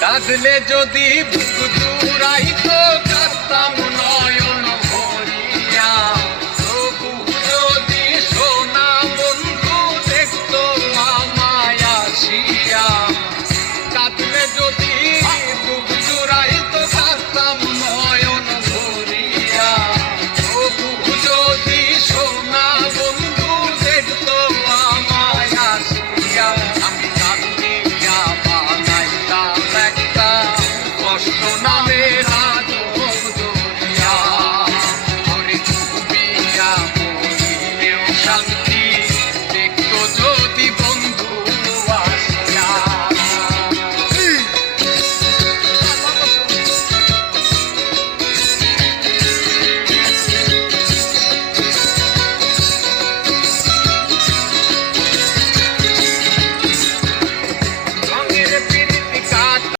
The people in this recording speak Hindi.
কাঁদলে যদি বুক तेरा